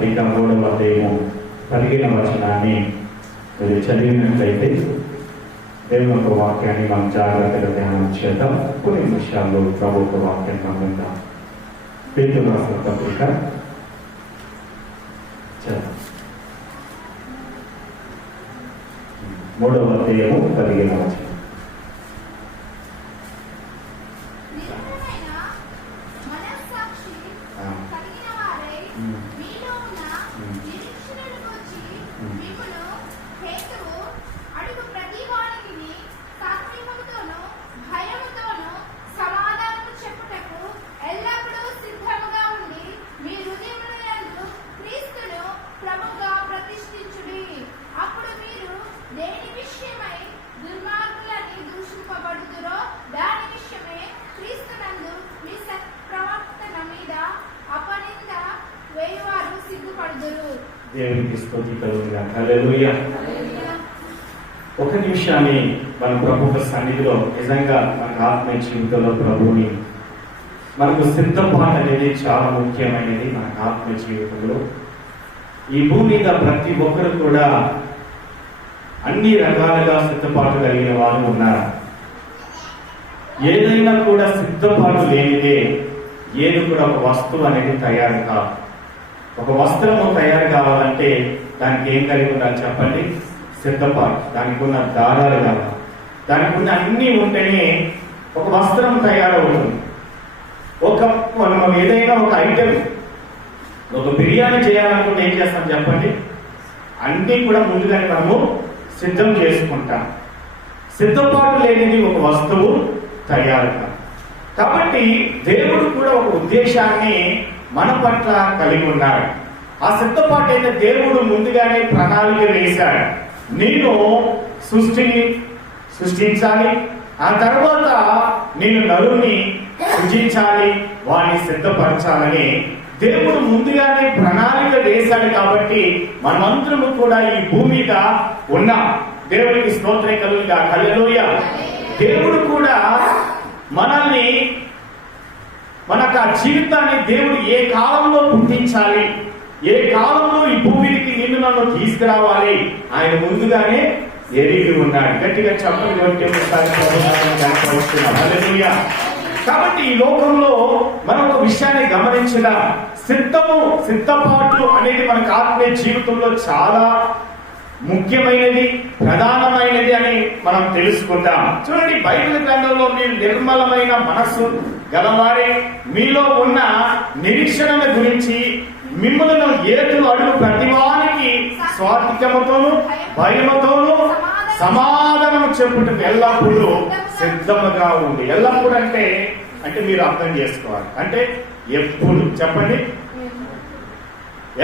పత్రిక 3వ అధ్యాయము 15వ వచనాన్ని మీరు చదివినట్లయితే దేవుని యొక్క వాక్యాన్ని మనం జాగ్రత్తగా ధ్యానం చేద్దాం. కొన్ని నిమిషాల్లో ప్రభు యొక్క వాక్యాన్ని గమనిద్దాం. పేతురు రాసిన పత్రిక చేద్దాం. 3వ అధ్యాయము 15వ వచనం. దేవునికి స్తుతి కలుగుగా. హల్లెలూయా. ఒక నిమిషాన్ని మన ప్రభు సన్నిధిలో నిజంగా మన ఆత్మీయ జీవితంలో ప్రభువుని మనకు సిద్ధపాటు అనేది చాలా ముఖ్యమైనది. మన ఆత్మీయ జీవితంలో ఈ భూమి మీద ప్రతి ఒక్కరు కూడా అన్ని రకాలుగా సిద్ధపాటు కలిగిన వారు ఉన్నారు. ఏదైనా కూడా సిద్ధపాటు లేనిదే ఏది కూడా ఒక వస్తువు అనేది తయారు కాదు. ఒక వస్త్రము తయారు కావాలంటే దానికి ఏం కలిగి ఉండాలి చెప్పండి? సిద్ధపాటు. దానికి ఉన్న దారాలు కావాలి, దానికి ఉన్న అన్ని ఉంటేనే ఒక వస్త్రం తయారవుతుంది. మనం ఏదైనా ఒక ఐటెం, ఒక బిర్యానీ చేయాలనుకుంటే ఏం చేస్తాం చెప్పండి? అన్నీ కూడా ముందుగానే మనము సిద్ధం చేసుకుంటాం. సిద్ధపాటు లేనిది ఒక వస్తువు తయారు కాదు. కాబట్టి దేవుడు కూడా ఒక ఉద్దేశాన్ని మన పట్ల కలిగి ఉన్నాడు. ఆ సిద్ధపాటు అయితే దేవుడు ముందుగానే ప్రణాళిక వేశాడు. నేను సృష్టించాలి, ఆ తర్వాత నేను నరుని సృజించాలి, వాడిని సిద్ధపరచాలని దేవుడు ముందుగానే ప్రణాళిక వేశాడు. కాబట్టి మనమందరము కూడా ఈ భూమి మీద ఉన్నాం. దేవుడికి స్తోత్రం కలుగుగా. హల్లెలూయా. దేవుడు కూడా మనల్ని, మనకు ఆ జీవితాన్ని దేవుడు ఏ కాలంలో పుట్టించాలి, ఏ కాలంలో ఈ భూమికి నిన్ను నన్ను తీసుకురావాలి ఆయన ముందుగానే ఎరిగి ఉన్నాడు. గట్టిగా చెప్పండి. హల్లెలూయా. కాబట్టి ఈ లోకంలో మనం ఒక విషయాన్ని గమనించిన సిద్ధపాటు అనేది మనకు ఆత్మీయ జీవితంలో చాలా ముఖ్యమైనది, ప్రధానమైనది అని మనం తెలుసుకుంటాం. చూడండి, బైబిల్ గ్రంథంలో మీరు నిర్మలమైన మనస్సు గలవారే, మీలో ఉన్న నిరీక్షణ గురించి మిమ్మల్ని ఏతులు అడుగు ప్రతివానికి స్వార్థికముతోను భయముతోను సమాధానం చెప్పుటకు ఎల్లప్పుడూ సిద్ధముగా ఉంది. ఎల్లప్పుడు అంటే మీరు అర్థం చేసుకోవాలి. అంటే ఎప్పుడు చెప్పండి?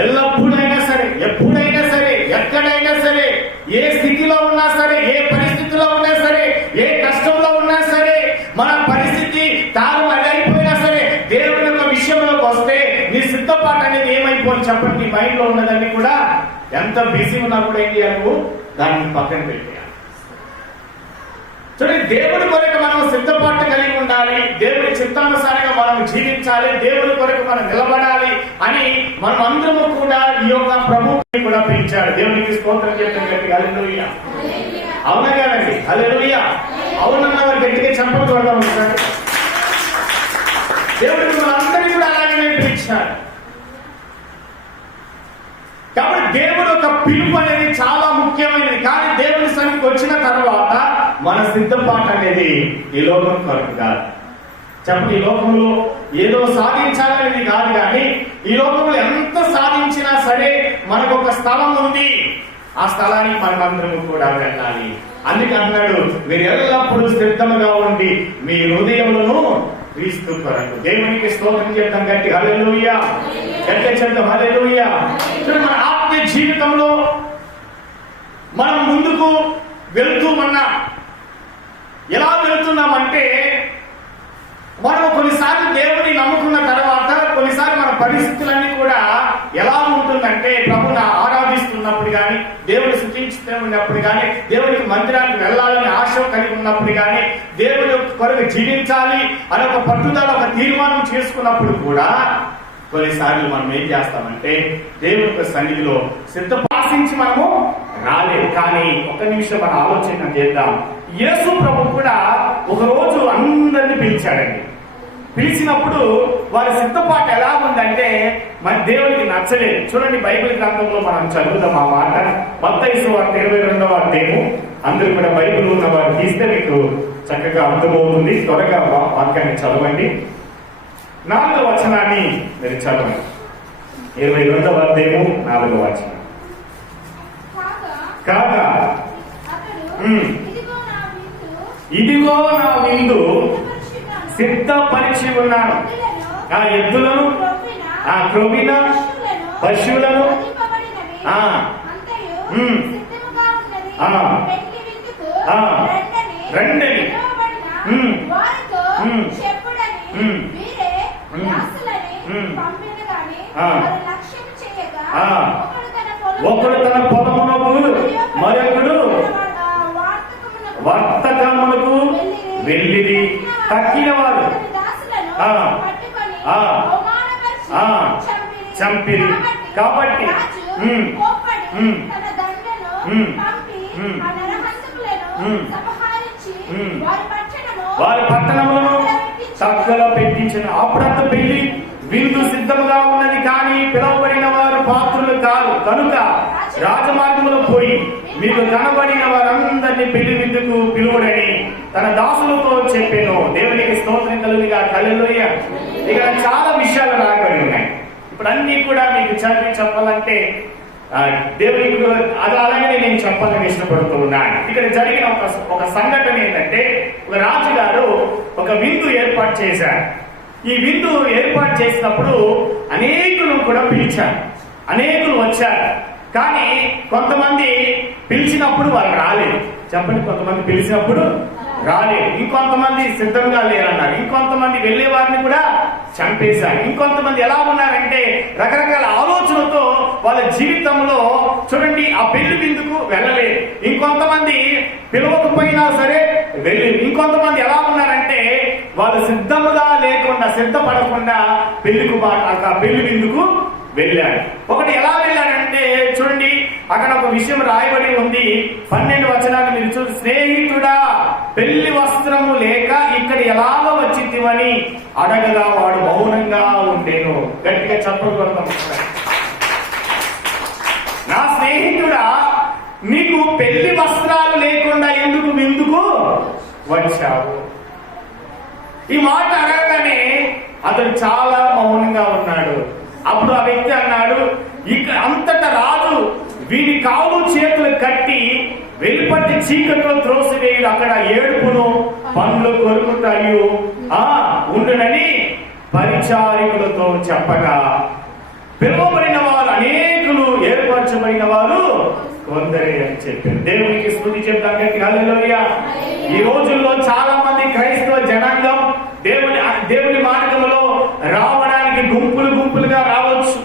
ఎల్లప్పుడైనా సరే, ఎప్పుడైనా సరే, ఎక్కడైనా సరే, ఏ స్థితిలో ఉన్నా సరే, ఏ పరిస్థితిలో ఉన్నా సరే, ఏ కష్టంలో ఉన్నా సరే, మన పరిస్థితి తాను అదైపోయినా సరే, దేవుని యొక్క విషయంలోకి వస్తే నీ సిద్ధపాటు అనేది ఏమైపోవాలి చెప్పండి? నీ మైండ్ లో ఉన్నదాన్ని కూడా ఎంత బిజీ ఉన్నా కూడా ఏంటి నువ్వు దాన్ని పక్కన పెట్టేయాలి. చూడండి, దేవుడి కొరకు మనం సిద్ధపాటు కలిగి ఉండాలి, దేవుడి చిత్తానుసారంగా మనం జీవించాలి, దేవుడి కొరకు మనం నిలబడాలి అని మనం అందరము కూడా ఈ యొక్క ప్రభువుని కూడా పిలిచాడు. దేవునికి స్తోత్రం చెప్పండి గట్టిగా. హల్లెలూయా. అవునా కదండి? హల్లెలూయా. అవునన్న వారు గట్టిగా చంపలు చూడదాం ఒకసారి. దేవుడికి మనందరినీ కూడా అలాగే పిలిచాడు. కాబట్టి దేవుడు ఒక పిలుపు అనేది చాలా ముఖ్యమైనది. కానీ దేవుని సన్నిధికి వచ్చిన తర్వాత మన సిద్ధపాటు అనేది ఈ లోకం కొరకు కాదు. చెప్పండి, ఈ లోకంలో ఏదో సాధించాలనేది కాదు, కానీ ఈ లోకంలో ఎంత సాధించినా సరే మనకు ఒక స్థలం ఉంది, ఆ స్థలానికి మనమందరము కూడా వెళ్ళాలి. అందుకన్నాడు, మీరు ఎల్లప్పుడూ సిద్ధముగా ఉండి మీ హృదయములను క్రీస్తు కొరకు. దేవునికి స్తోత్రం చేద్దాం గట్టి. హల్లెలూయా. గట్టి చెప్తాం హల్లెలూయా. మన ఆత్మీయ జీవితంలో మనం ముందుకు వెళ్తూ ఉన్నాం. ఎలా వెళ్తున్నామంటే, మనం కొన్నిసార్లు దేవుని నమ్ముకున్న తర్వాత కొన్నిసార్లు మన పరిస్థితులన్నీ కూడా ఎలా ఉంటుందంటే, ప్రభుని ఆరాధిస్తున్నప్పుడు కానీ, దేవుని స్తుతిస్తున్నప్పుడు కానీ, దేవునికి మందిరానికి వెళ్ళాలని ఆశ కలిగి ఉన్నప్పుడు కానీ, దేవుని కొరకు జీవించాలి అని ఒక పట్టుదల, ఒక తీర్మానం చేసుకున్నప్పుడు కూడా కొన్నిసార్లు మనం ఏం చేస్తామంటే దేవుని యొక్క సన్నిధిలో సిద్ధపాసించి మనము రాలేదు. కానీ ఒక నిమిషం మనం ఆలోచన చేద్దాం. యేసు ప్రభు కూడా ఒక రోజు అందరిని పిలిచాడండి. పిలిచినప్పుడు వారి సిద్ధపాటు ఎలా ఉందంటే మన దేవునికి నచ్చలేదు. చూడండి, బైబిల్ గ్రంథంలో మనం చదువుదాం ఆ మాట. మత్తయి సువార్త 22వ అధ్యాయము. అందరూ కూడా బైబిల్ ఉన్న వారు తీస్తే మీకు చక్కగా అర్థమవుతుంది. త్వరగా వాక్యాన్ని చదవండి. 4వ వచనాన్ని మీరు చదవండి. 22వ అధ్యాయము 4వ వచనం. కాగా ఇదిగో నా విందు సిద్ధపరిచి ఉన్నాను, ఆ ఎద్దులను, ఆ క్రొవ్విన పశువులను, రండని ఒకడు తన పొలమునకు మరొకడు వర్తకమునకు వెళ్ళిది. తక్కిన వారు చంపిరి. కాబట్టి వారి పట్టణములను చక్కగా పెట్టించిన. అప్పుడంత పెళ్లి విందు సిద్ధముగా ఉన్నది, కానీ పిలువబడిన వారు పాత్రులు కాదు. కనుక రాజమార్గంలో పోయి మీకు కనబడిన వారందరినీ పెళ్లి విందుకు పిలువడని తన దాసులతో చెప్పాను. దేవునికి స్తోత్రం కలుగుగా. హల్లెలూయా. ఇక్కడ చాలా విషయాలు రాబడి ఉన్నాయి. ఇప్పుడు అన్ని కూడా మీకు చెప్పాలంటే దేవునికి అది అలాగే నేను చెప్పాలని ఇష్టపడుతూ ఉన్నాను. ఇక్కడ జరిగిన ఒక సంఘటన ఏంటంటే, ఒక రాజుగారు ఒక విందు ఏర్పాటు చేశారు. ఈ విందు ఏర్పాటు చేసినప్పుడు అనేకులు కూడా పిలిచారు, అనేకులు వచ్చారు. కానీ కొంతమంది పిలిచినప్పుడు వాళ్ళు రాలేదు. చెప్పండి, కొంతమంది పిలిచినప్పుడు రాలేదు. ఇంకొంతమంది సిద్ధంగా లేరన్నారు. ఇంకొంతమంది వెళ్లే వారిని కూడా చంపేశారు. ఇంకొంతమంది ఎలా ఉన్నారంటే రకరకాల ఆలోచనలతో వాళ్ళ జీవితంలో చూడండి ఆ పెళ్లి విందుకు వెళ్ళలేదు. ఇంకొంతమంది పిలవకపోయినా సరే వెళ్ళి. ఇంకొంతమంది ఎలా ఉన్నారంటే వాళ్ళు సిద్ధముగా లేకుండా, సిద్ధపడకుండా పెళ్లి విందుకు వెళ్ళాడు. ఒకటి ఎలా వెళ్ళాడంటే చూడండి, అక్కడ ఒక విషయం రాయబడి ఉంది. 12 వచనాన్ని మీరు చూసి, స్నేహితుడా పెళ్లి వస్త్రము లేక ఇక్కడ ఎలాగో వచ్చిందివని అడగగా వాడు మౌనంగా ఉండేను. గట్టిగా చెప్పగలుగుతాం. నా స్నేహితుడా, నీకు పెళ్లి వస్త్రాలు లేకుండా ఎందుకు విందుకు వచ్చావు? ఈ మాట అడగగానే అతడు చాలా మౌనంగా ఉన్నాడు. అప్పుడు ఆ వ్యక్తి అన్నాడు, ఇక్కడ అంతటా రాజు వీడి కాళ్ళు చేతులు కట్టి వెలుపట్టి చీకట్లో త్రోసివేయుడు, అక్కడ ఏడుపును పండ్లు కొరుకుతాయి ఉండునని పరిచారికులతో చెప్పగా, పిలువబడిన వారు అనేకులు, ఏర్పరచబడిన వారు కొందరే అని చెప్పారు. దేవునికి స్తుతి చెప్తాం. హల్లెలూయా. ఈ రోజుల్లో చాలా మంది క్రైస్తవ జనాంగం దేవుని మార్గంలో రావడానికి గుంపులుగా రావచ్చు,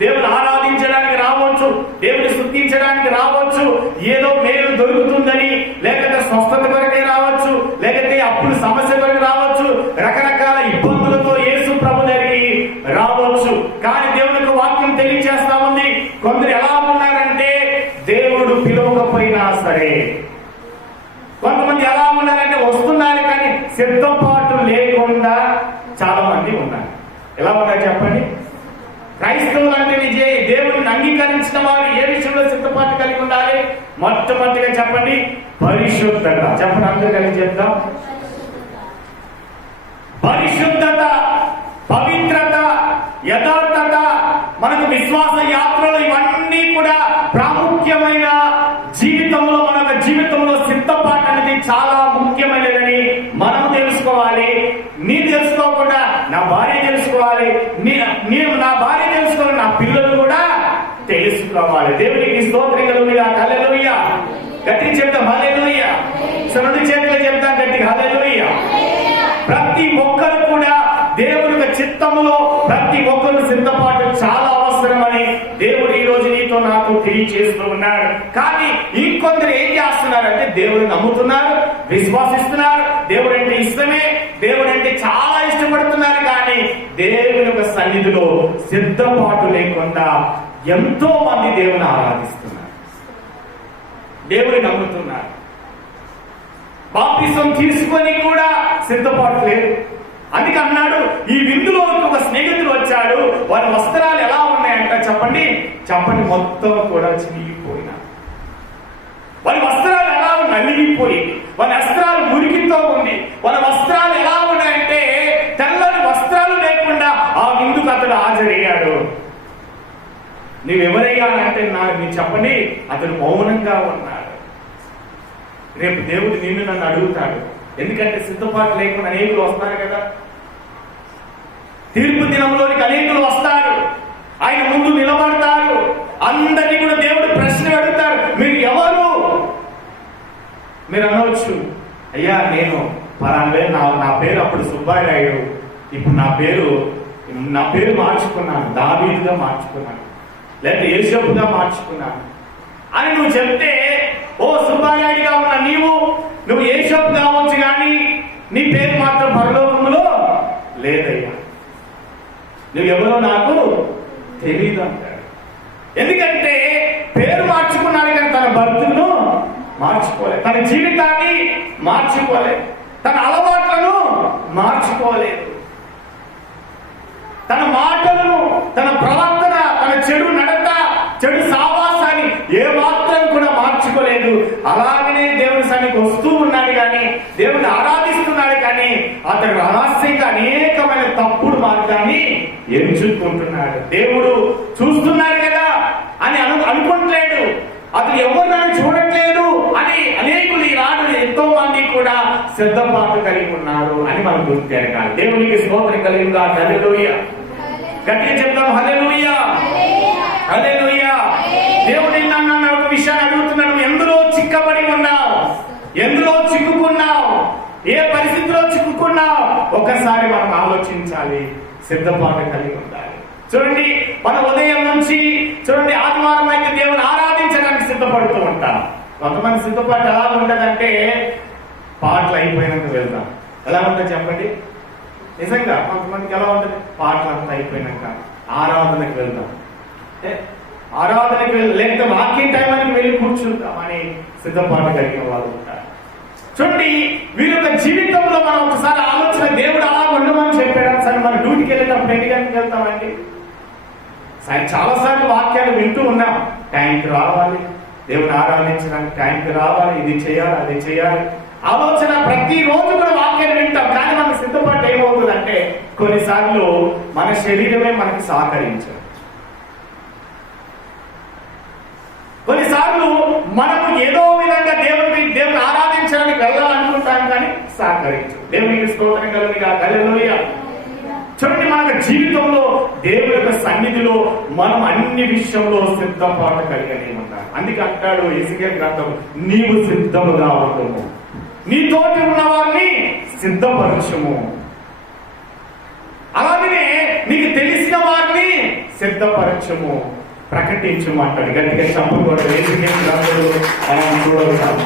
దేవుని ఆరాధించడానికి రావచ్చు, దేవుని స్తుతించడానికి రావచ్చు, ఏదో మేలు దొరుకుతుందని, లేకపోతే స్వస్థత కొరకే రావచ్చు, లేకపోతే అప్పుడు సమస్య కొరకు రావచ్చు, రకరకాల ఇబ్బందులతో యేసు ప్రభు దగ్గరికి రావచ్చు. కానీ దేవునికి వాక్యం తెలియజేస్తా ఉంది, కొందరు ఎలా ఉన్నారంటే దేవుడు పిలవకపోయినా సరే, కొంతమంది ఎలా ఉన్నారంటే వస్తున్నారు కానీ సిద్ధపాటు లేకుండా చాలా మంది ఉన్నారు. ఎలా ఉన్నారు చెప్పండి? క్రైస్తవులు అంటే దేవుడిని అంగీకరించిన వారు ఏ విషయంలో సిద్ధపాటు కలిగి ఉండాలి? మొట్టమొదటిగా చెప్పండి, పరిశుద్ధత. చెప్పండి, అందరూ కలిసి చెప్తాం. పరిశుద్ధత, పవిత్రత, యథార్థత మనకు విశ్వాస యాత్రలు ఇవన్నీ కూడా ప్రాముఖ్యమైన జీవితంలో, మన జీవితంలో సిద్ధపాటు అనేది చాలా ముఖ్యమైనదని మనం తెలుసుకోవాలి. నీ తెలుసుకోకుండా నా భార్య తెలుసుకోవాలి, నేను నా భార్య తెలుసుకోవాలి, నా పిల్లలు కూడా తెలుసుకోవాలి. దేవునికి స్తోత్రం కలుగునుగా. హల్లెలూయా. గట్టిగా చెప్తాం హల్లెలూయా. రెండు చేతులు చెప్తాం గట్టిగా హల్లెలూయా. ప్రతి ఒక్కరు కూడా దేవుని చిత్తములో ప్రతి ఒక్కరు సిద్ధపాటు చాలా అవసరమని దేవుడు ఈ రోజు నీతో నాకు తెలియజేస్తూ ఉన్నాడు. కానీ ఇంకొందరు ఏం చేస్తున్నారంటే దేవుడు నమ్ముతున్నారు, విశ్వాసిస్తున్నారు, దేవుడు అంటే ఇష్టమే, దేవుడు అంటే చాలా ఇష్టపడుతున్నారు, కానీ దేవుని యొక్క సన్నిధిలో సిద్ధపాటు లేకుండా ఎంతో మంది దేవుని ఆరాధిస్తున్నారు, దేవుని నమ్ముతున్నారు. బాప్తిసం తీసుకొని కూడా సిద్ధపాటు లేదు. అందుకే అన్నాడు, ఈ విందులో ఒక స్నేహితుడు వచ్చాడు, వారి వస్త్రాలు ఎలా ఉన్నాయంట చెప్పండి, మొత్తం కూడా చినిగిపోయినా, వారి వస్త్రాలు ఎలా నలిగిపోయి, వారి వస్త్రాలు మురికితో ఉంది. వారి వస్త్రాలు ఎలా ఉన్నాయంటే తెల్లని వస్త్రాలు లేకుండా ఆ విందుకు అతడు హాజరయ్యాడు. నువ్వెవరయ్యా అంటే మీరు చెప్పండి, అతడు మౌనంగా ఉన్నాడు. రేపు దేవుడు నిన్ను నన్ను అడుగుతాడు, ఎందుకంటే సిద్ధపాటు లేకుండా అనేకులు వస్తారు కదా. తీర్పు దినంలోనికి అనేకులు వస్తారు, ఆయన ముందు నిలబడతారు. అందరినీ కూడా దేవుడు ప్రశ్న అడుగుతారు, మీరు ఎవరు? మీరు అనవచ్చు, అయ్యా నేను నా పేరు అప్పుడు సుబ్బాయి నాయుడు, ఇప్పుడు నా పేరు మార్చుకున్నాను, దావీదుగా మార్చుకున్నాను, లేకపోతే యేసప్పుగా మార్చుకున్నాను అని నువ్వు చెప్తే, ఓ సుబ్బానాయుడిగా ఉన్న నువ్వు యేసప్పు కావచ్చు, కానీ నీ పేరు మాత్రం పరలోకములో లేదయ్యా, నువ్వెవరో నాకు తెలియదు అంటాడు. ఎందుకంటే పేరు మార్చుకున్నాడు కానీ తన భర్తను మార్చుకోలేదు, తన జీవితాన్ని మార్చుకోలేదు, తన అలవాట్లను మార్చుకోలేదు, తన మాటలను, తన ప్రవర్తన, తన చెడు నడత, చెడు సావాసాన్ని ఏ మాత్రం కూడా మార్చుకోలేదు. అలాగనే దేవుని సన్నిధికి వస్తూ ఉన్నాడు కానీ, దేవుని ఆరాధిస్తున్నాడు కానీ, అతడు రహస్యంగా అనేకమైన తప్పుడు మార్గాన్ని ఎంచుకుంటున్నాడు. దేవుడు చూస్తున్నాడు కదా అని అనుకోవట్లేదు, అతను ఎవరు నన్ను చూడట్లేదు అని అనేకులు ఈనాడు ఎంతో మంది కూడా సిద్ధపాటు కలిగి ఉన్నారు అని మనం గుర్తెరగాలి. దేవునికి స్తోత్రం కలుగుగా. హల్లెలూయా, గట్టిగా చెప్తాం, హల్లెలూయా, హల్లెలూయా. దేవుడు నన్ను ఒక విషయాన్ని అడుగుతున్నాడు, ఎందులో చిక్కబడి ఉన్నావు, ఎందులో చిక్కుకున్నావు, ఏ పరిస్థితిలో చిక్కుకున్నావు? ఒక్కసారి మనం ఆలోచించాలి, సిద్ధపాటు కలిగి ఉండాలి. చూడండి, మన ఉదయం నుంచి చూడండి, ఆదివారం అయితే దేవుని ఆరాధించడానికి సిద్ధపడుతూ ఉంటాం. కొంతమంది సిద్ధపాటు ఎలా ఉంటదంటే, పాటలు అయిపోయినాక వెళ్తాం. ఎలా ఉంటుంది చెప్పండి? నిజంగా కొంతమందికి ఎలా ఉంటుంది, పాటలు అంతా అయిపోయినాక ఆరాధనకు వెళ్తాం, ఆరాధనకు లేకపోతే వాకింగ్ టైం అని వెళ్ళి కూర్చుంటాం అని సిద్ధపాటు కలిగిన వాళ్ళు ఉంటారు. చూడండి, వీరి యొక్క జీవితంలో మనం ఒకసారి ఆలోచన, దేవుడు అలా ఉండమని చెప్పాడు. సరే, మన డ్యూటీకి వెళ్ళేటప్పుడు ఎన్ని గంటలకు వెళ్తామండి? సరే, చాలా సార్లు వాక్యాలు వింటూ ఉన్నాం, టైంకి రావాలి, దేవుని ఆరాధించడానికి టైంకి రావాలి, ఇది చేయాలి, అది చేయాలి ఆలోచన. ప్రతి రోజు కూడా వాక్యాలు వింటాం, కానీ మన సిద్ధపాటు ఏమవుతుందంటే కొన్నిసార్లు మన శరీరమే మనకి సహకరించదు. కొన్నిసార్లు మనము ఏదో విధంగా దేవుని ఆరాధించడానికి వెళ్ళాలనుకుంటాం, కానీ సహకరించు. దేవునికి స్తోత్రం కలుగుగా. హల్లెలూయా. చూడండి, మన జీవితంలో దేవుని యొక్క సన్నిధిలో మనం అన్ని విషయంలో సిద్ధపాటు కలిగి ఉంటాం. అందుకే అంటాడు యెషయా గ్రంథం, నీవు సిద్ధముగా ఉండము, నీతోటి ఉన్న వారిని సిద్ధపరచుము, అలాగనే నీకు తెలిసిన వారిని సిద్ధపరచుము, ప్రకటించమంటాడు. గట్టిగా చెప్పకూడదు. యెషయా గ్రంథంలో మనం చూడగలుగుతాం.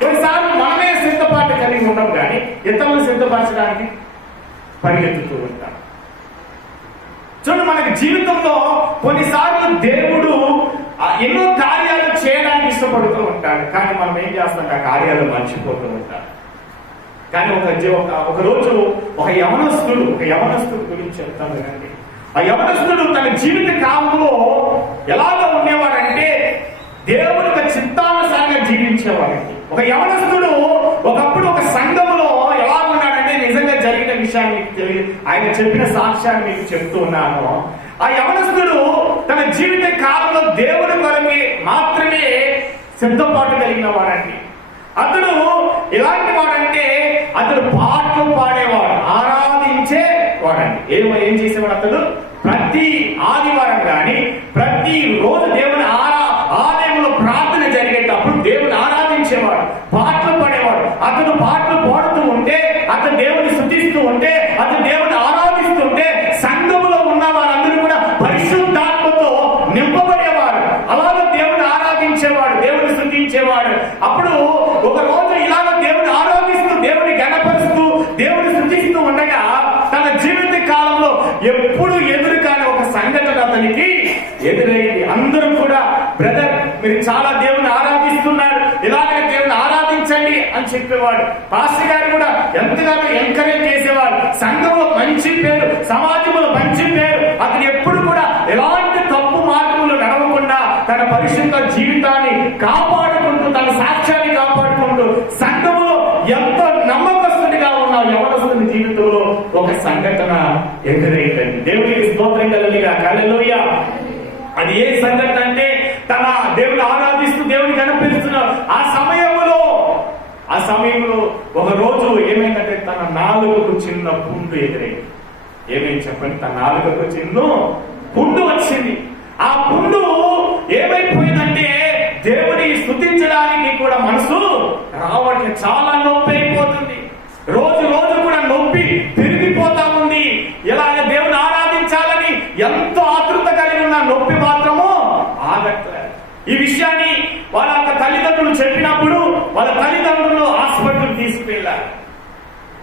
కొన్నిసార్లు మనమే సిద్ధపాటు కలిగి ఉంటాం, కానీ ఇతరులను సిద్ధపరచడానికి పరిగెత్తుతూ ఉంటాం. చూడండి, మనకి జీవితంలో కొన్నిసార్లు దేవుడు ఎన్నో కార్యాలు చేయడానికి ఇష్టపడుతూ ఉంటాడు, కానీ మనం ఏం చేస్తాం, ఆ కార్యాలు మర్చిపోతూ ఉంటాం. కానీ ఒక రోజు ఒక యవనస్తుడు గురించి చెప్తాను వినండి. ఆ యవనస్తుడు తన జీవిత కాలంలో ఎలాగో ఉండేవాడంటే దేవుని యొక్క చిత్తానుసారంగా జీవించేవాడండి. ఒక యవనస్తుడు ఒకప్పుడు ఒక సంఘములో ఎలా ఉన్నాడంటే, నిజంగా జరిగిన విషయాన్ని మీకు తెలియదు, ఆయన చెప్పిన సాక్ష్యాన్ని మీకు చెప్తూ ఉన్నాను. ఆ యవనస్తుడు తన జీవిత కాలంలో దేవుని కొరకు మాత్రమే సిద్ధపాటు కలిగిన వాడండి. అతడు ఎలాంటి వాడంటే, అతడు పాటలు పాడేవాడు, ఆరాధించే వాడండి. ఏం చేసేవాడు అతడు? ప్రతి ఆదివారం కానీ ప్రతి రోజు దేవుని ఆలయంలో ప్రార్థన జరిగేటప్పుడు దేవుని ఆరాధించేవాడు, పాటలు పాడేవాడు. అతను పాటలు పాడుతూ ఉంటే, అతను దేవుని స్తుతిస్తూ ఉంటే, అతను దేవుని ఆరాధిస్తుంటే సంఘములో ఉన్న వారందరూ కూడా పరిశుద్ధాత్మతో నింపబడేవారు. అలాగే దేవుని ఆరాధించేవాడు, దేవుని స్తుతించేవాడు. అప్పుడు ఒక రోజు ఇలాగ దేవుని ఆరాధిస్తూ, దేవుని గణపరుస్తూ, దేవుని స్తుతిస్తూ ఉండగా తన జీవిత కాలంలో ఎప్పుడు ఎదురు కాని ఒక సంఘటన అతనికి ఎదురైంది. అందరూ కూడా బ్రదర్ మీరు చాలా దేవుని ఆరాధిస్తున్నారు, ఇలాగే దేవుని ఆరాధించండి అని చెప్పేవాడు. పాస్టర్ గారు కూడా ఎంతగానో ఎంకరేజ్ చేసేవాడు. సంఘంలో మంచి పేరు, సమాజంలో మంచి పేరు. అతను ఎప్పుడు కూడా ఎలాంటి తప్పు మార్గంలో నడవకుండా తన పరిశుద్ధ జీవితాన్ని కాపాడుకుంటూ, తన సాక్ష్యాన్ని కాపాడుకుంటూ సంఘంలో ఎంతో నమ్మకస్తుడిగా ఉన్న యవనస్తుని జీవితంలో ఒక సంఘటన ఎదురైందండి. దేవునికి స్తోత్రం కలుగుగా. హల్లెలూయా. అది ఏ సంఘటన అంటే తన దేవుని ఆరాధిస్తూ దేవుని కనిపిస్తున్నారు. ఆ సమయంలో ఒక రోజు ఏమైందంటే తన నాలుకకు చిన్న పుండు ఎదురైంది. ఏమైంది చెప్పండి? తన నాలుకకు చిన్న పుండు వచ్చింది. ఆ పుండు ఏమైపోయిందంటే దేవుని స్తుతించడానికి కూడా మనసు రావట్లేదు. చాలా నొప్పి అయిపోతుంది. రోజు కూడా నొప్పి పెరిగిపోతా ఉంది. ఇలాగ దేవుని ఆరాధించాలని ఎంతో ఆతృత కలిగి ఉన్న నొప్పి మాత్రము ఆగట్లేదు. ఈ విషయాన్ని వాళ్ళ తల్లిదండ్రులు చెప్పినప్పుడు వాళ్ళ తల్లిదండ్రులు హాస్పిటల్ తీసుకువెళ్ళారు.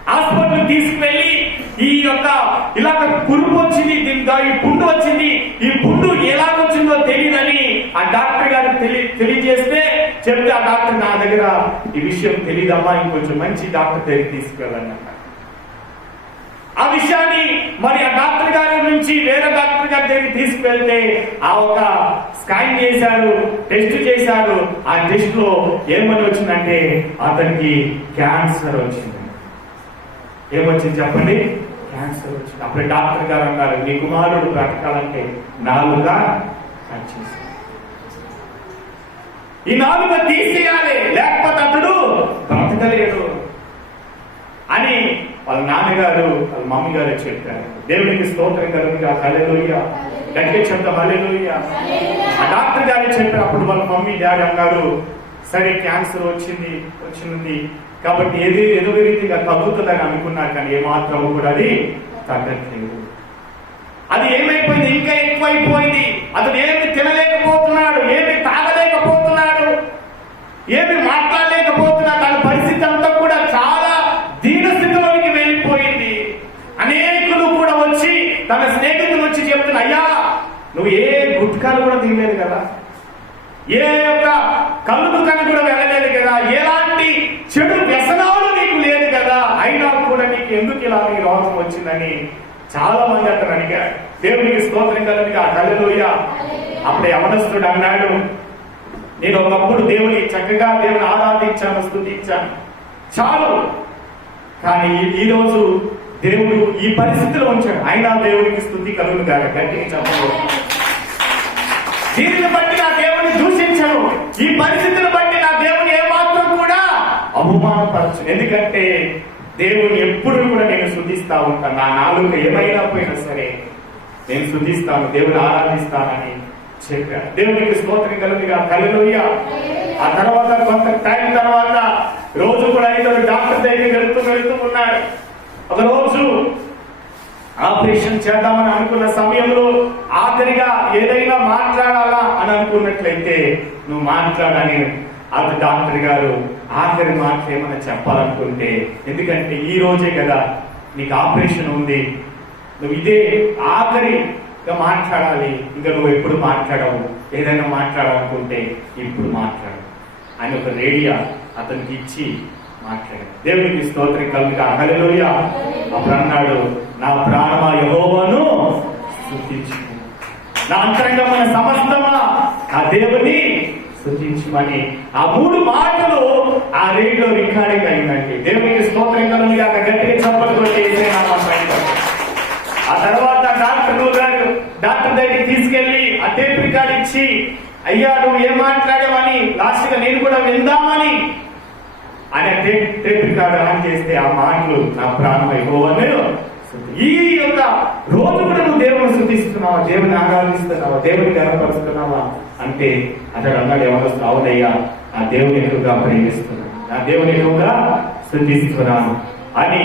హాస్పిటల్ తీసుకువెళ్ళి ఈ యొక్క ఇలాగ కురుపు వచ్చింది, దీంతో ఈ పుండు వచ్చింది, ఈ పుండు ఎలాగొచ్చిందో తెలియదని ఆ డాక్టర్ గారికి తెలియజేస్తే చెప్తే ఆ డాక్టర్ నా దగ్గర ఈ విషయం తెలియదమ్మా, ఇంకొంచెం మంచి డాక్టర్ దగ్గరికి తీసుకెళ్ళాలి అన్నారు. ఆ విషయాన్ని మరి ఆ డాక్టర్ గారి నుంచి వేరే డాక్టర్ గారి దగ్గరికి తీసుకువెళ్తే ఆ ఒక స్కాన్ చేశారు, టెస్ట్ చేశారు. ఆ టెస్ట్ లో ఏమని వచ్చిందంటే అతనికి క్యాన్సర్ వచ్చింది. ఏమొచ్చింది చెప్పండి? క్యాన్సర్ వచ్చింది. అప్పుడు డాక్టర్ గారు అన్నారు, నీ కుమారుడు బ్రతకాలంటే నాలుక కట్ చేశారు, ఈ నాలుక తీసేయాలి, లేకపోతే అతడు బ్రతకలేడు అని వాళ్ళ నాన్నగారు వాళ్ళ మమ్మీ గారు చెప్పారు. దేవునికి స్తోత్రం కలుగుగా. హల్లెలూయా. గట్టిగా చెప్తాం హల్లెలూయా. ఆ డాక్టర్ గారు చెప్పారు. అప్పుడు వాళ్ళ మమ్మీ డాడీ అన్నారు, సరే క్యాన్సర్ వచ్చింది కాబట్టి ఏదో రీతిగా తగ్గుతుందని అనుకున్నారు, కానీ ఏమాత్రం కూడా అది తగ్గట్లేదు. అది ఏమైపోయింది? ఇంకా ఎక్కువైపోయింది. అతను ఏమి తినలేకపోతున్నాడు, ఏమి తాగలేకపోతున్నాడు, ఏమి మాట్లాడలేకపోతున్నాడు. తన పరిస్థితి అంతా కూడా చాలా దీనస్థితిలోకి వెళ్ళిపోయింది. అనేకులు కూడా వచ్చి తన స్నేహితులు వచ్చి చెప్తున్నా, అయ్యా నువ్వు ఏ గుట్కాలు కూడా తినలేదు కదా, ఏ యొక్క కళ్ళు దుకాణం కూడా వెళ్ళలేదు కదా, ఎలాంటి చెడు వ్యసనాలు నీకు లేదు కదా, అయినా కూడా నీకు ఎందుకు ఇలా ఈ రోగం వచ్చిందని చాలా మంది అతను అడిగారు. దేవునికి స్తోత్రం కలుగుగా. హల్లెలూయా. అప్పుడు యవనస్తుడు అన్నాడు, నేను ఒకప్పుడు చక్కగా దేవుని ఆరాధించాను, స్తుతించాను, చాలు, కానీ ఈ రోజు దేవుడు ఈ పరిస్థితిలో ఉంచాడు, అయినా దేవునికి స్తుతి కలుగును కాక. గట్టిగా చెప్పండి. దీనిని బట్టి నా దేవుని దూషించను, ఈ పరిస్థితిని బట్టి నా దేవుని ఏమాత్రం కూడా అవమానపరచు. ఎందుకంటే దేవుని ఎప్పుడు కూడా నేను స్తుతిస్తా ఉంటాను. నా నాలుక ఏమైనా పోయినా సరే నేను స్తుతిస్తాను, దేవుని ఆరాధిస్తానని చెప్పాను. దేవునికి స్తోత్రం కలుగుగా. హల్లెలూయా. ఆ తర్వాత కొంత టైం తర్వాత రోజు కూడా ఇతడు డాక్టర్ దగ్గరికి వెళ్తూ ఉన్నాడు. ఒక రోజు ఆపరేషన్ చేద్దామని అనుకున్న సమయంలో ఆఖరిగా ఏదైనా మాట్లాడాలా అని అనుకున్నట్లయితే నువ్వు మాట్లాడని అది డాక్టర్ గారు ఆఖరి మాట ఏమైనా చెప్పాలనుకుంటే, ఎందుకంటే ఈ రోజే కదా నీకు ఆపరేషన్ ఉంది, నువ్వు ఇదే ఆఖరిగా మాట్లాడాలి, ఇంకా నువ్వు ఎప్పుడు మాట్లాడవు, ఏదైనా మాట్లాడాలనుకుంటే ఇప్పుడు మాట్లాడు అని ఒక రేడియో అతనికి ఇచ్చి మాట్లాడాడు. దేవునికి స్తోత్రం కలుగుగా. హల్లెలూయా. అప్పుడు అన్నాడు, నా ప్రాణమా యెహోవాను స్తుతించు, నా అంతరంగమైన సమస్తమా ఆ దేవుని స్తుతించమని ఆ 3 మాటలు ఆ రేడియో రికార్డింగ్ అయిందండి. దేవునికి స్తోత్రం కలుగుగా. గట్టిగా చప్పట్లు కొట్టి ఆ తర్వాత డాక్టర్ దగ్గరికి తీసుకెళ్లి ఆ టేప్ రికార్డ్ ఇచ్చి, అయ్యా నువ్వు ఏం మాట్లాడావని లాస్ట్ గా నేను కూడా విందామని ఆయన టేప్ రికార్డ్ ఆన్ చేస్తే ఆ మాటలు, నా ప్రాణం యెహోవాను. ఈ యొక్క రోజు కూడా నువ్వు దేవుని స్తుతిస్తున్నావా, దేవుని ఆరాధిస్తున్నావా, దేవుని గణపరుస్తున్నావా అంటే అతడు అన్నాడు, ఎవరు అవునయ్యా ఆ దేవుని ఎక్కువగా ప్రేమిస్తున్నాను, నా దేవుని ఎక్కువగా స్తుతిస్తున్నాను అని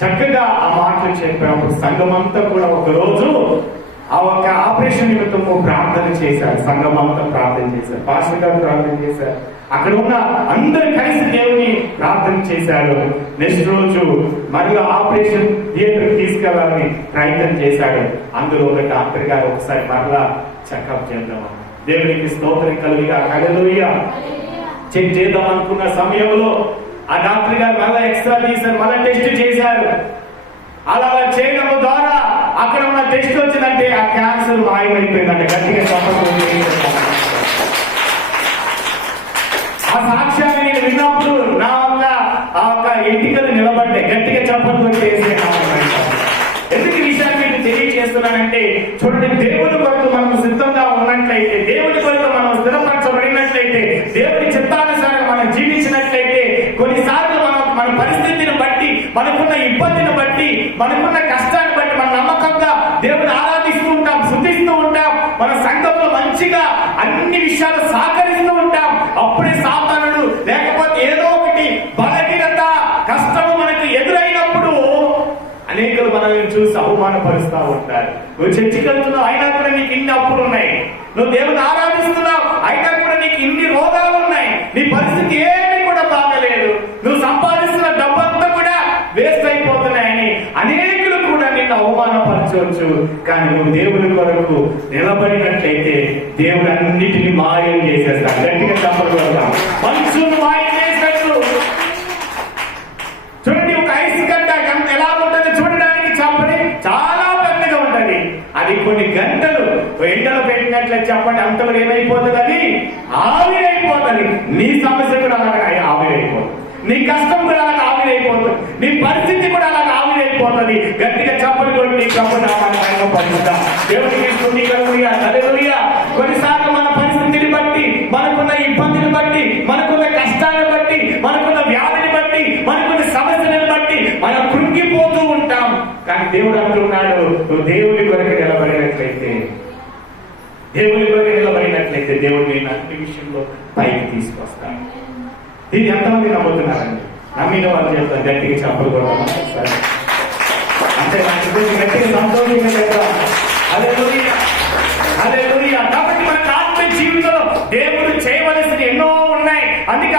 చక్కగా ఆ మాటలు చెప్పినప్పుడు సంఘం అంతా కూడా ఒక రోజు ఆ ఒక్క ఆపరేషన్ నిమిత్తము ప్రార్థన చేశారు. సంఘం అంతా ప్రార్థన చేశారు, పాస్టర్ గారు ప్రార్థన చేశారు, అక్కడ ఉన్న అందరు కలిసి దేవుని ప్రార్థన చేశారు. నెక్స్ట్ రోజు మరియు ఆపరేషన్ థియేటర్ తీసుకెళ్లాలని ప్రయత్నం చేశాడు. అందులో ఒక డాక్టర్ గారు ఒకసారి మరలా చెకప్ చేద్దాం, దేవునికి స్తోత్రం కలుగుగా, హల్లెలూయా, చెక్ చేద్దాం అనుకున్న సమయంలో ఆ డాక్టర్ గారు మళ్ళా ఎక్స్ట్రా తీశారు, మళ్ళా టెస్ట్ చేశారు. అలా చేయడం ద్వారా అక్కడ ఉన్న టెస్ట్ వచ్చిందంటే ఆ క్యాన్సర్ మాయమైపోయిందంటే. గట్టిగా చెప్పండి. ఆ సాక్ష్యాన్ని నేను విన్నప్పుడు నా ఒక ఎంటికలు నిలబడ్డాయి. గట్టిగా చెప్పండి. ఎందుకు ఈ విషయాన్ని మీకు తెలియజేస్తున్నానంటే, చూడండి, దేవుని కొరకు మనం సిద్ధంగా ఉన్నట్లయితే, దేవుని కొరకు మనం స్థిరపరచబడినట్లయితే, దేవుని చిత్తానుసారం మనం జీవించినట్లయితే, కొన్నిసార్లు మన పరిస్థితిని బట్టి, మనకున్న ఇబ్బందిని బట్టి, మనకున్న కష్టాన్ని బట్టి మన నమ్మకంగా దేవుని ఆరాధిస్తూ ఉంటాం, శుద్ధిస్తూ ఉంటాం, మన సంఘంలో మంచిగా అన్ని విషయాలు సహకరిస్తూ ఉంటాం. అప్పుడే సాతానుడు లేకపోతే ఏదో ఒకటి బలహీనత, కష్టము మనకు ఎదురైనప్పుడు అనేకులు మనల్ని చూసి అవమానపరుస్తూ ఉంటారు. నువ్వు చర్చికి వెళ్తున్నావు, అయినా కూడా నీకు ఇన్ని అప్పులు ఉన్నాయి. నువ్వు దేవుని ఆరాధిస్తున్నావు, అయినా కూడా నీకు ఇన్ని రోగాలు ఉన్నాయి. నీ పరిస్థితి ఏమీ కూడా బాగలేదు. నువ్వు సంపాదిస్తున్న డబ్బంతా కూడా వేస్ట్ అయిపోతున్నాయని అనేకులు కూడా నిన్ను అవమానపరచవచ్చు. కానీ నువ్వు దేవుని కొరకు నిలబడినట్లయితే దేవుడు అన్నిటిని మాయం చేసేస్తాడు. గట్టిగా చెప్పగలుగుతాం. మనుషులు మాయం చేసినట్టు. చూడండి, ఒక ఐస్ గడ్డ ఎలా ఉంటుంది చూడడానికి, చెప్పండి, చాలా పెద్దగా ఉంటది. అది కొన్ని గంటలు ఎండలో పెట్టినట్లయితే చెప్పండి, అంతలో ఏమైపోతుంది? అది ఆవిరైపోతుంది. నీ సమస్య కూడా అలాగే ఆవిరైపోతుంది, నీ కష్టం కూడా అలాగే ఆవిరైపోతుంది, నీ పరిస్థితి కూడా అలాగే ఆవిరైపోతుంది. గట్టిగా చెప్పండి. నీ దేవునికి స్తుతి కలుగుగా, హల్లెలూయా. కొన్నిసార్లు మన పరిస్థితిని బట్టి, మనకున్న ఇబ్బందిని బట్టి, మనకున్న కష్టాన్ని బట్టి, మనకున్న వ్యాధిని బట్టి, మనకున్న సమస్యలను బట్టి మనం కృంగిపోతూ ఉంటాం. కానీ దేవుడు అంటున్నాడు, నువ్వు దేవుని కొరకు నిలబడినట్లయితే, దేవుని కొరకు నిలబడినట్లయితే దేవుడు నేను అన్ని విషయంలో పైకి తీసుకొస్తాను. దీన్ని ఎంతమంది నమ్ముతున్నారండి? నమ్మిన వాళ్ళు చెప్తాను. గట్టిగా చెప్పలు కూడా సరే అంటే నాకు గట్టిగా సంతోషంగా చెప్తాం. హల్లెలూయా, హల్లెలూయా. కాబట్టి మన ఆత్మీయ జీవితంలో దేవుడు చేయవలసిన ఎన్నో ఉన్నాయి. అందుకే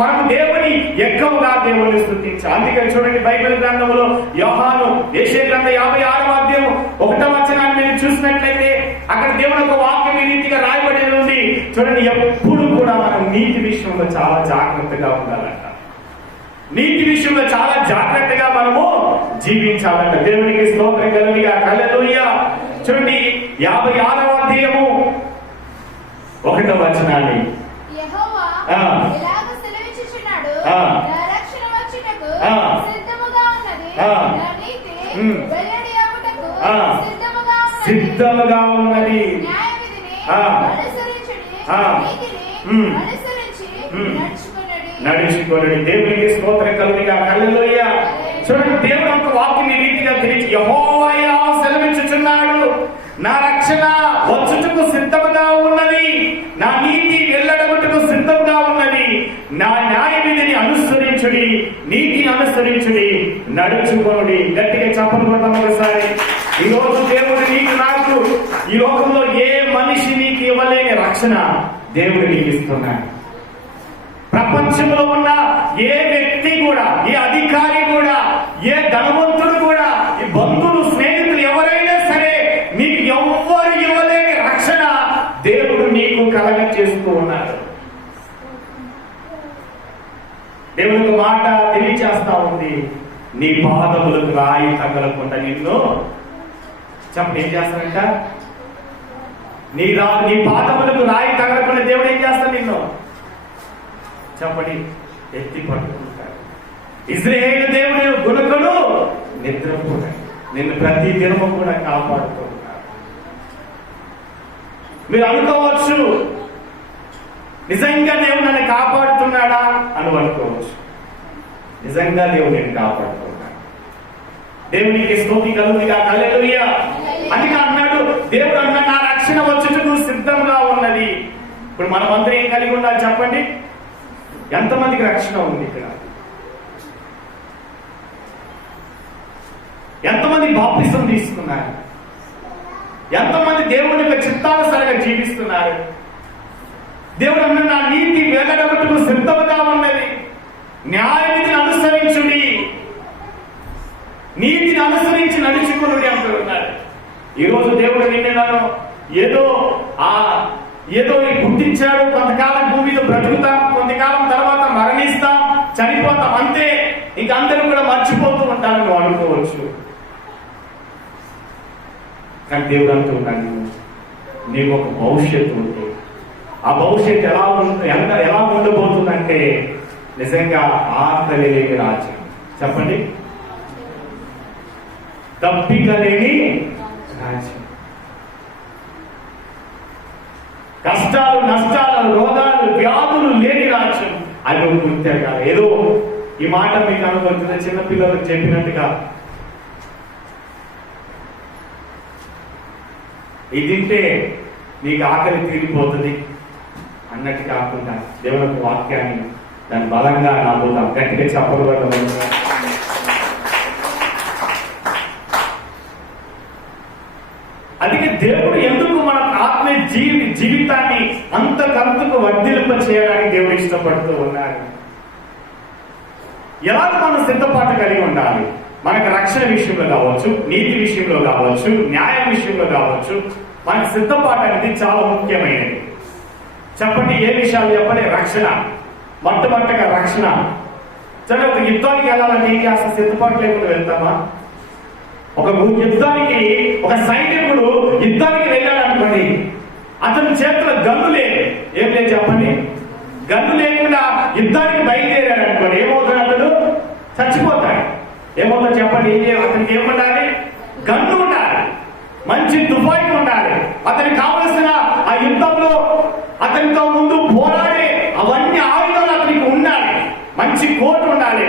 మనం దేవుని ఎక్కువగా దేవుని స్తుతించాలి. అందుకే చూడండి, బైబిల్ గ్రంథంలో యోహాను యెషయా గ్రంథం 56వ అధ్యాయం 1వ వచనాన్ని మీరు చూసినట్లయితే అక్కడ దేవుని ఒక వాక్యం ఈ రీతిగా రాయబడి ఉంది. చూడండి, ఎప్పుడు కూడా మనం నీతి విషయంలో చాలా జాగ్రత్తగా ఉండాలంట. నీతి విషయంలో చాలా జాగ్రత్తగా మనము జీవించాలంట. దేవునికి స్తోత్రం కలుగుగా, హల్లెలూయా. చూడండి, 56వ అధ్యాయము 1వ వచనాన్ని సిద్ధముగా ఉన్నది, నడుచుకోండి. దేవునికి స్తోత్రం కలుగుగా, హల్లెలూయా. చూడండి, దేవుడు ఒక వాక్యం ఈ రీతిగా తెలిసి, యెహోవా సెలవిచ్చుచున్నాడు, నా రక్షణ వచ్చుటకు సిద్ధముగా ఉన్నది, నా నీతి వెళ్ళడముటకు సిద్ధంగా ఉన్నది, నా న్యాయ విధిని అనుసరించుడి, నీతిని అనుసరించుడి, నడుచుకోండి. గట్టిగా చెప్పలు కొడతాం ఒకసారి. ఈ రోజు దేవుడు నీకు, నాకు, ఈ లోకంలో ఏ మనిషి నీకు ఇవ్వలేని రక్షణ దేవుడు నీకు ఇస్తున్నాడు. ప్రపంచంలో ఉన్న ఏ వ్యక్తి కూడా, ఏ అధికారి కూడా, ఏ ధనవంతుడు కూడా, ఈ బంధువులు, స్నేహితులు ఎవరైనా సరే నీకు ఎవ్వరు ఇవ్వలేని రక్షణ దేవుడు నీకు కలగ చేస్తూ ఉన్నాడు. దేవునికి మాట తెలియచేస్తా ఉంది, నీ పాదములకు రాయి తగలకుండా నిన్ను చెప్పండి ఏం చేస్తానంట? నీ పాదములకు రాయి తగలకుండా దేవుడు ఏం చేస్తాడు? నిన్ను చెప్పండి ఎత్తి పట్టుకుంటాడు. ఇశ్రాయేలు దేవుడు గుణకుడు నిద్రపోతాడు, నిన్ను ప్రతి దినము కూడా కాపాడుతూ ఉంటాడు. మీరు అనుకోవచ్చు, నిజంగా దేవుడు నన్ను కాపాడుతున్నాడా అని అనుకోవచ్చు. నిజంగా దేవుడు నేను కాపాడుతున్నాడు. దేవునికి స్తుతి కలుగుగా, హల్లెలూయా. అందుకే అన్నాడు, దేవుడు అన్నాడు, నా రక్షణ వచ్చుటకు సిద్ధంగా ఉన్నది. ఇప్పుడు మనం అందరం ఏం కలిగి ఉండాలి చెప్పండి? ఎంతమందికి రక్షణ ఉంది ఇక్కడ? ఎంతమంది బాప్తిసం తీసుకున్నారు? ఎంతమంది దేవుని యొక్క చిత్తానుసారంగా జీవిస్తున్నారు? దేవుడు అన్న నా నీతి వెళ్ళగొట్టుకు సిద్ధముగా ఉన్నది, న్యాయవిధిని అనుసరించుడి, నీతిని అనుసరించి నడుచుకునుడి అంటున్నాడు. ఈరోజు దేవుడు నిన్ను ఏదో పుట్టించాడు, కొంతకాలం భూమిలో బ్రతుకుతాం, కొంతకాలం తర్వాత మరణిస్తాం, చనిపోతాం, అంతే, ఇంక అందరూ కూడా మర్చిపోతూ ఉంటారని నువ్వు అనుకోవచ్చు. కానీ దేవుడు అంటూ ఉన్నాడు, నీకు ఒక భవిష్యత్తు ఉంది. ఆ భవిష్యత్తు ఎలా ఉండబోతుందంటే నిజంగా ఆకలి లేని రాజ్యం. చెప్పండి, తప్పిక లేని రాజ్యం. కష్టాలు, నష్టాలు, రోగాలు, వ్యాధులు లేని రాజ్యం అని గుర్తెరగా. ఏదో ఈ మాట మీకు అనుకుంటున్న చిన్నపిల్లలకు చెప్పినట్టుగా ఇది తింటే నీకు ఆకలి తీరిపోతుంది అన్నట్టు కాకుండా దేవుని వాక్యాన్ని దాన్ని బలంగా నమ్ముతాం. గట్టిగా చెప్పడం అందుకే దేవుడు ఎందుకు మన ఆత్మీయ జీవితాన్ని అంతకంతకు వర్ధిల్ప చేయడానికి దేవుడు ఇష్టపడుతూ ఉన్నాడు. ఎలాగ మనం సిద్ధపాటు కలిగి ఉండాలి? మనకు రక్షణ విషయంలో కావచ్చు, నీతి విషయంలో కావచ్చు, న్యాయం విషయంలో కావచ్చు, మనకు సిద్ధపాటు అనేది చాలా ముఖ్యమైనది. చెప్పండి, ఏ విషయాలు చెప్పండి? రక్షణ, మొట్టమొదటిగా రక్షణ. సరే, ఒక యుద్ధానికి వెళ్ళాలంటే అసలు సిద్ధపాటు లేకుండా వెళ్తామా? ఒక యుద్ధానికి ఒక సైనికుడు యుద్ధానికి వెళ్ళాడు అనుకోండి, అతని చేతిలో గన్ను లేదు, ఏం లేదు చెప్పండి. గన్ను లేకుండా యుద్ధానికి బయలుదేరాడు అనుకోండి, ఏమవుతాడు? అతడు చచ్చిపోతాడు. ఏమవుతాడు చెప్పండి? అతనికి ఏముండాలి? గన్ను ఉండాలి, మంచి తుఫాయి ఉండాలి, అతనికి కావలసిన ఆ యుద్ధంలో అతనితో ముందు పోరాడే అవన్నీ ఆయుధాలు అతనికి ఉండాలి, మంచి కోట్ ఉండాలి,